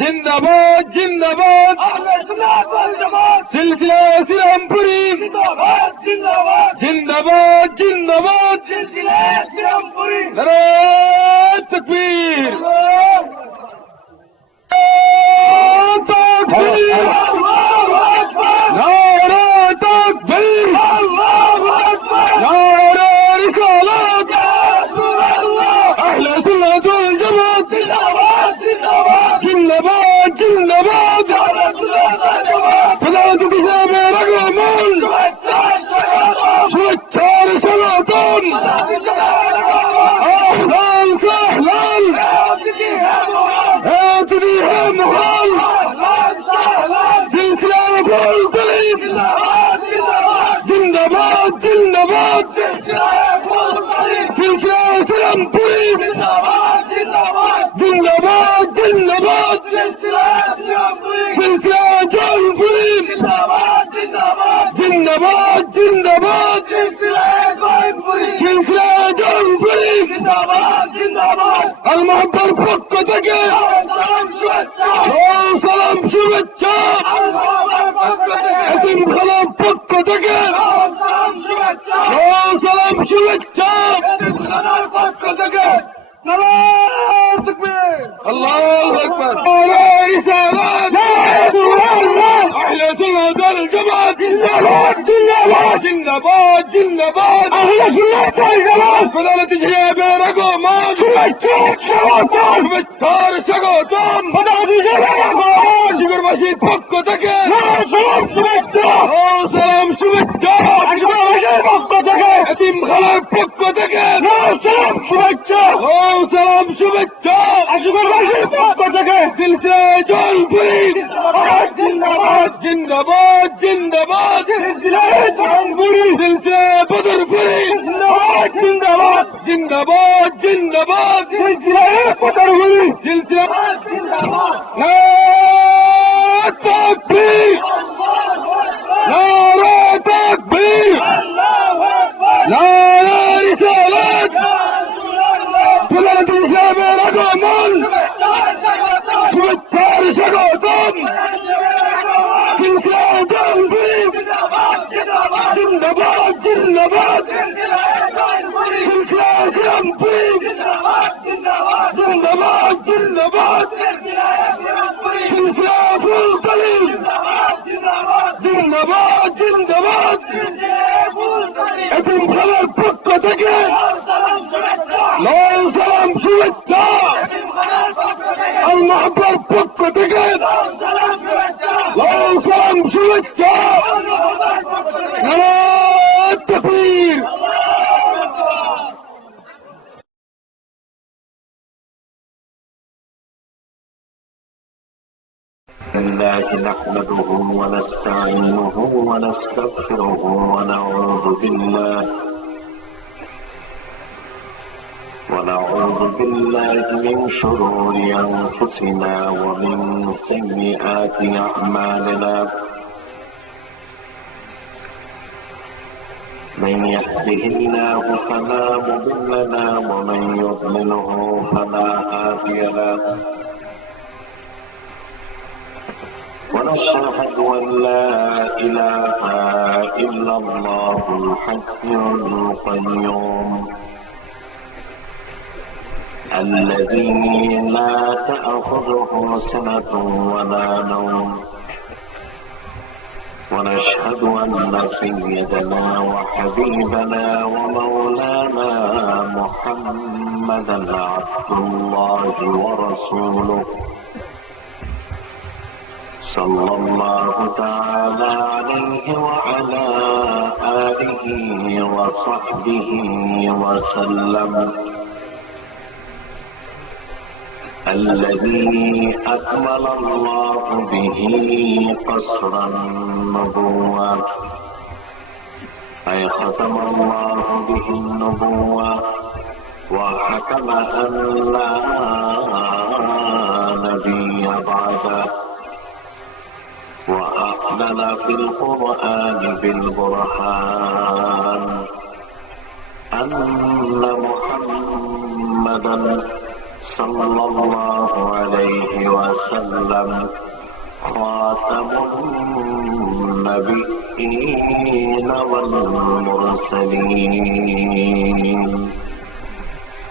জিন্দাবাদ জিন্দাবাদ সিলসিলা সিরামপুরি জিন্দাবাদ জিন্দাবাদ তাকবীর তাকবীর Dinle bak, dinle bak. العباد جلنا بعد أهل سنة والجماعة فضلت الجيابين اقومان شمشت شوطان بالتار شقوطان فضلت الجيابين اقومان شكر ماشي تفكو تكن سلام شمشت سلام شمشت شكر ماشي تفكو تكن اتم خلق تفكو تكن سلام شمشت سلام شمشت شكر ماشي تفكو تكن سلسلة جنبي جنبات جنبات জিন্দাবাদ জিন্দাবাদ এতিম খালার পক্ষ থেকে লাল সালাম শুভেচ্ছা আল্লাহর পক্ষ থেকে ونستعينه ونستغفره ونعوذ بالله. ونعوذ بالله من شرور أنفسنا ومن سيئات أعمالنا. من يهده الله فلا مضل له ومن يضلله فلا هادي له. ونشهد أن لا إله إلا الله الحي القيوم الذي لا تأخذه سنة ولا نوم. ونشهد أن سيدنا وحبيبنا ومولانا محمدا عبد الله ورسوله. صلى الله تعالى عليه وعلى آله وصحبه وسلم. الذي أكمل الله به قصر النبوة. أي ختم الله به النبوة. وحكم أن لا نبي بعده. وأعلن في القرآن بالبرهان أن محمدا صلى الله عليه وسلم خاتم النبيين والمرسلين.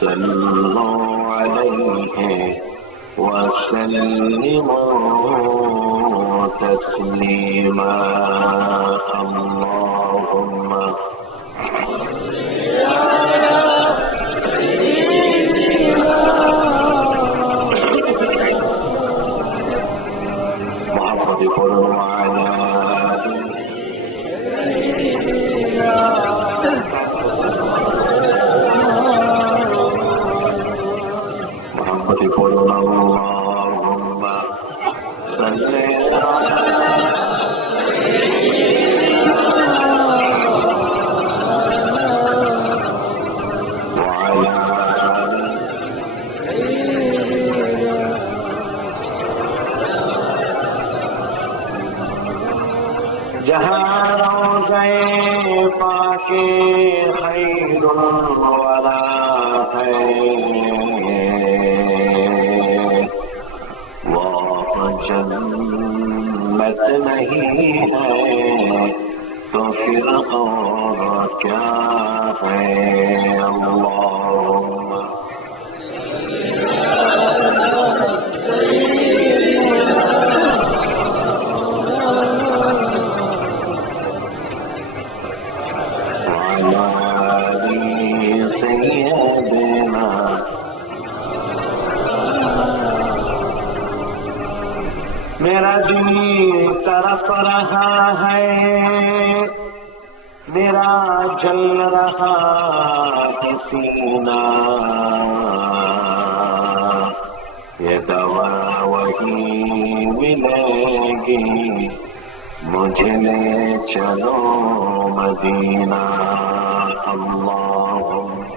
صلوا عليه وسلموا تسليما. اللهم قولك يا الله जल रहा है सीना ये दवा वही मिलेगी मुझे ले चलो मदीना अल्लाह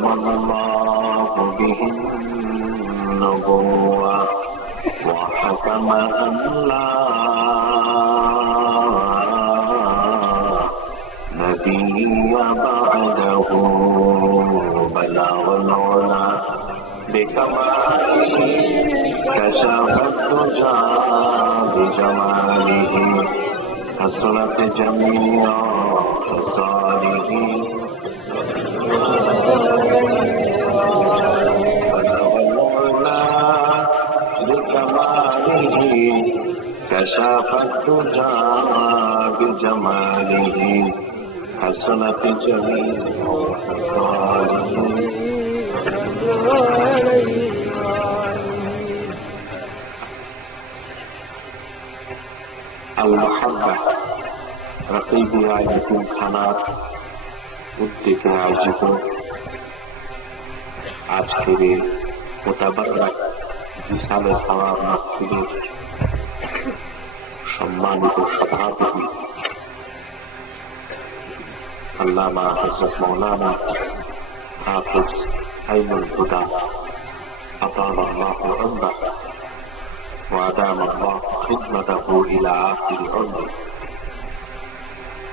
ختم الله به النبوة وحكم أن لا نبي بعده بلغ العلا بكماله كشف الدجى بجماله حسنت جميع خصاله كشف الدجى بجماله حسنت جميع خصاله المحبة رقيب আয়োজিত থানার উদ্যোগে আয়োজিত আজকের এই মোতাবারক বিশালে সবার মাহফিলের সম্মানিত সভাপতি আল্লামা হজরত মৌলানা হাফিজ আইনুল হুদা أطال الله عمره وأدام الله خدمته إلى آخر عمره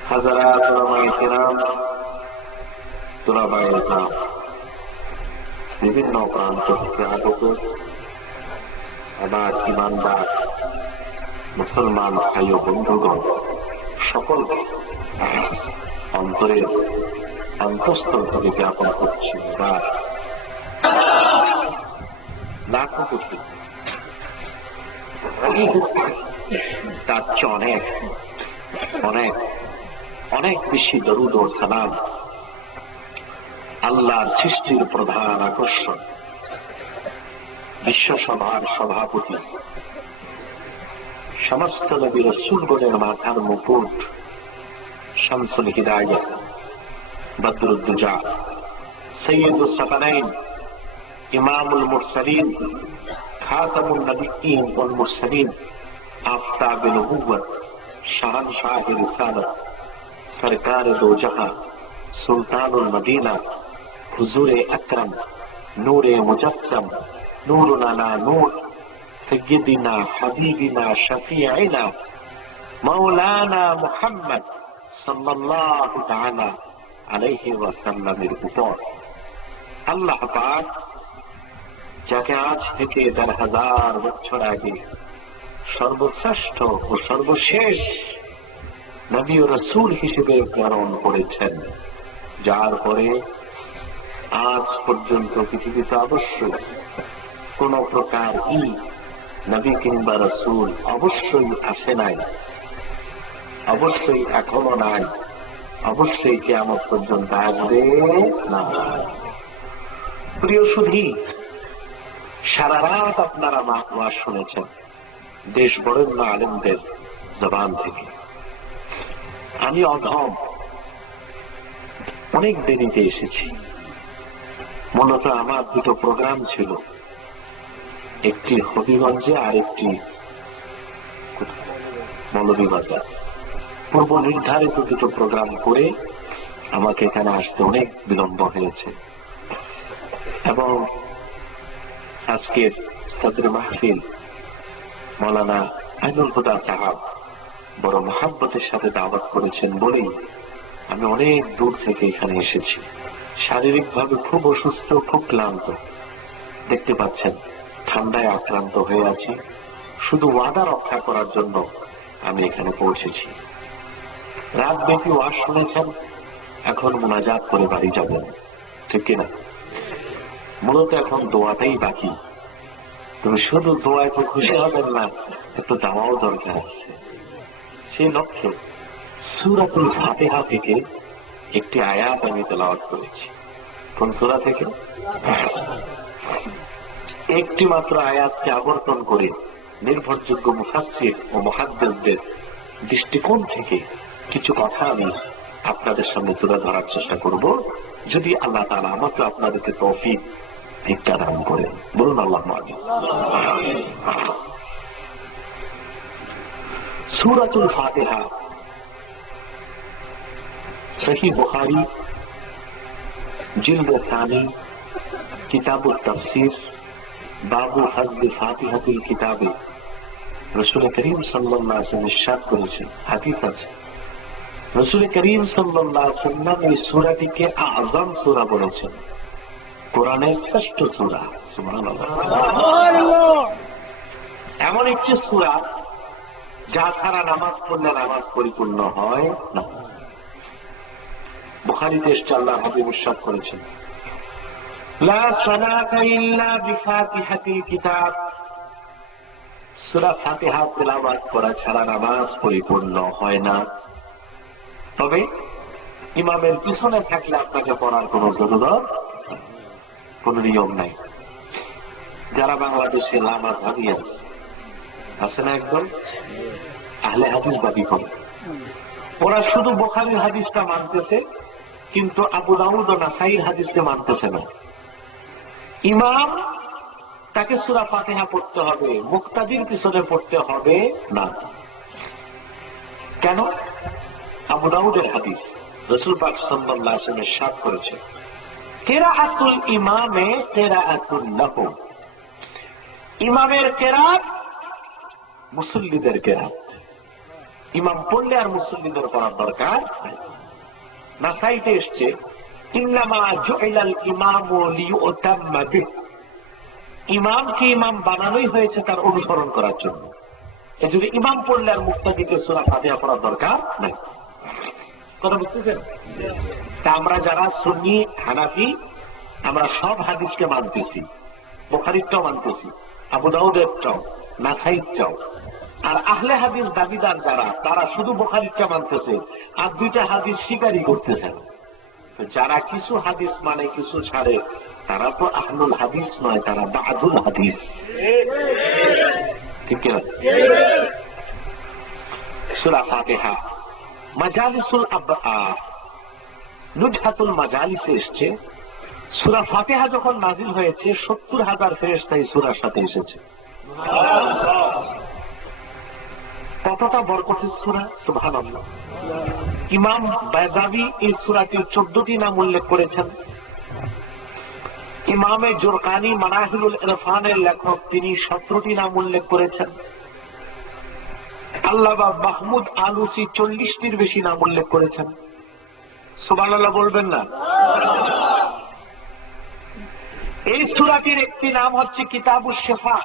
حضرات علماء کرام তুলাবাই ইসলাম বিভিন্ন প্রান্ত থেকে আগত আমার ইমানদার মুসলমান ভাই ও বন্ধুগণ, সকলকে অন্তরের অন্তঃস্থল থেকে জ্ঞাপন করছি। বা তার চেয়ে অনেক অনেক অনেক বেশি দরুদ ও সালাম আল্লাহর সৃষ্টির প্রধান আকর্ষণ বিশ্বসভার সভাপতি সমস্ত নবী রসুলগণের মাথার মুকুট। শামসুল হিদায়া, বদরুদ্দুজা সৈয়দুল সাকানাইন, ইমামুল মুরসালিন খাতামুল নবীন ওয়াল মুরসালিন, আফতাব নবুওয়াত শাহনশাহ রিসালত সরকার দো জাহাं সুলতানুল মদিনা হুজুর আকরম নূর মুজসম নূর নানা নূর যাকে আজ থেকে দেড় হাজার বছর আগে সর্বশ্রেষ্ঠ ও সর্বশেষ নবী ও রসুল হিসেবে প্রেরণ করেছেন, যার পরে আজ পর্যন্ত পৃথিবীতে অবশ্যই কোন প্রকার ই নবী কিংবা রসুল অবশ্যই আসে নাই। অবশ্যই এখনও নাই। অবশ্যই কেমন পর্যন্ত আসবে না। প্রিয় সুধী, সারা রাত আপনারা মাহওয়াজ শুনেছেন। দেশ বরেণ্য আলেমদের জবান থেকে। আমি অধম। অনেক দেরিতে এসেছি। মূলত আমার দুটো প্রোগ্রাম ছিল। একটি হবিগঞ্জে আর একটি মৌলভীবাজার। পূর্ব নির্ধারিত দুটো প্রোগ্রাম করে আমাকে এখানে আসতে অনেক বিলম্ব হয়েছে। এবং আজকের সদর মাহফিল মৌলানা আইনুল হুদা সাহাব বড় মহাব্বতের সাথে দাওয়াত করেছেন বলেই আমি অনেক দূর থেকে এখানে এসেছি। শারীরিকভাবে খুব অসুস্থ, খুব ক্লান্ত। দেখতে পাচ্ছেন ঠান্ডায় আক্রান্ত হয়ে আছি। শুধু ওয়াদা রক্ষা করার জন্য আমি এখানে পৌঁছেছি। রাত ব্যাপী ওয়াজ শুনেছেন, এখন মোনাজাত করে বাড়ি যাবেন। ঠিক কিনা? মূলত এখন দোয়াটাই বাকি। তুমি শুধু দোয়ায় তো খুশি হবেন না, একটু দাওয়াও দরকার। আছে সেই লক্ষ্যে সুরাতুল ফাতেহা থেকে একটি আয়াত আমি তেলাওয়াত করেছি। কোন সুরা থেকে? একটি মাত্র আয়াতকে আবর্তন করে নির্ভরযোগ্য মুফাসসির ও মহাদ্দেশদের দৃষ্টিকোণ থেকে কিছু কথা আমি আপনাদের সামনে তুলে ধরার চেষ্টা করব। যদি আল্লাহ তাআলা আমাকে আপনাদেরকে তৌফিক ভিক্ষা দান করেন। বলুন আল্লাহ সুরাতুল ফাতিহা সহি বুখারী, জিলদ সানি কিতাবুল তফসির। বাবু হজব ফাতিহাতুল কিতাবে রসুল করিম সাল্লাহ নিঃসাদ করেছেন, হাদিস আছে। রসুল করিম সাল্লাহ সাল্লাম এই সুরাটিকে আজম সুরা বলেছেন। কোরআনের শ্রেষ্ঠ সুরা, সুবহানাল্লাহ। এমন একটি সুরা যা ছাড়া নামাজ পড়লে নামাজ পরিপূর্ণ হয় না। বুখারিতে আল্লাহ হাবিব ইরশাদ করেছেন। লা সালাতা ইল্লা বিফাতিহাতিল কিতাব। সূরা ফাতিহা তেলাওয়াত করা ছাড়া নামাজ পরিপূর্ণ তবে ইমামের পিছনে থাকলে আপনাকে পড়ার জরুরত নিয়ম নাই। যারা বাংলাদেশে ভাবি আছে আছে না একদম আহলে হাদিস দাবি করে। ওরা শুধু বোখারির হাদিসটা মানতেছে, কিন্তু আবু দাউদ হাদিসকে মানতেছে না। ইমাম, তাকে সুরা ফাতেহা পড়তে হবে। মুক্তাদির পিছনে পড়তে হবে না। কেন? আবু দাউদের হাদিস। রসুল পাক করেছে ইমামে ইমামের কেরাত মুসল্লিদের কেরাত। ইমাম পড়লে আর মুসল্লিদের পড়ার দরকার নাই। নাসাইতে এসছে ইমামু বানানোই হয়েছে তার অনুসরণ করার জন্য। এজন্য ইমাম পড়লে আর মুক্তাদিকে সূরা ফাতিহা পড়ার দরকার নাই। কথা বুঝতেছেন? তা আমরা যারা সুন্নি, হানাফি, আমরা সব হাদিসকে মানতেছি। বোখারিরটাও মানতেছি, আবু দাউদেরটাও নাসাইরটাও আর আহলে হাদিস দাবিদার যারা, তারা শুধু বোখারিরটা মানতেছে, আর দুইটা হাদিস স্বীকারই করতেছেন তো যারা কিছু হাদিস মানে কিছু ছাড়ে, তারা তো আহলুল হাদিস নয়, তারা বাদুল হাদিস। ঠিক কিনা? সুরা ফাতিহা। মাজালিসুল আব্বা নুজহাতুল মাজালিসে এসছে। সুরা ফাতিহা যখন নাজিল হয়েছে, সত্তর হাজার ফেরেস্তা এই সুরার সাথে এসেছে। কতটা বরকটের সুরা? সুবহানাল্লাহ। ইমাম বায়দাবি এই সুরাটির চোদ্দটি নাম উল্লেখ করেছেন। ইমামে জোরকানি মানাহিলুল ইরফানের লেখক তিনি সতেরোটি নাম উল্লেখ করেছেন। আল্লাহ মাহমুদ আলুসি চল্লিশটির বেশি নাম উল্লেখ করেছেন। সুবান বলবেন না? এই সুরাটির একটি নাম হচ্ছে কিতাবুস শেফা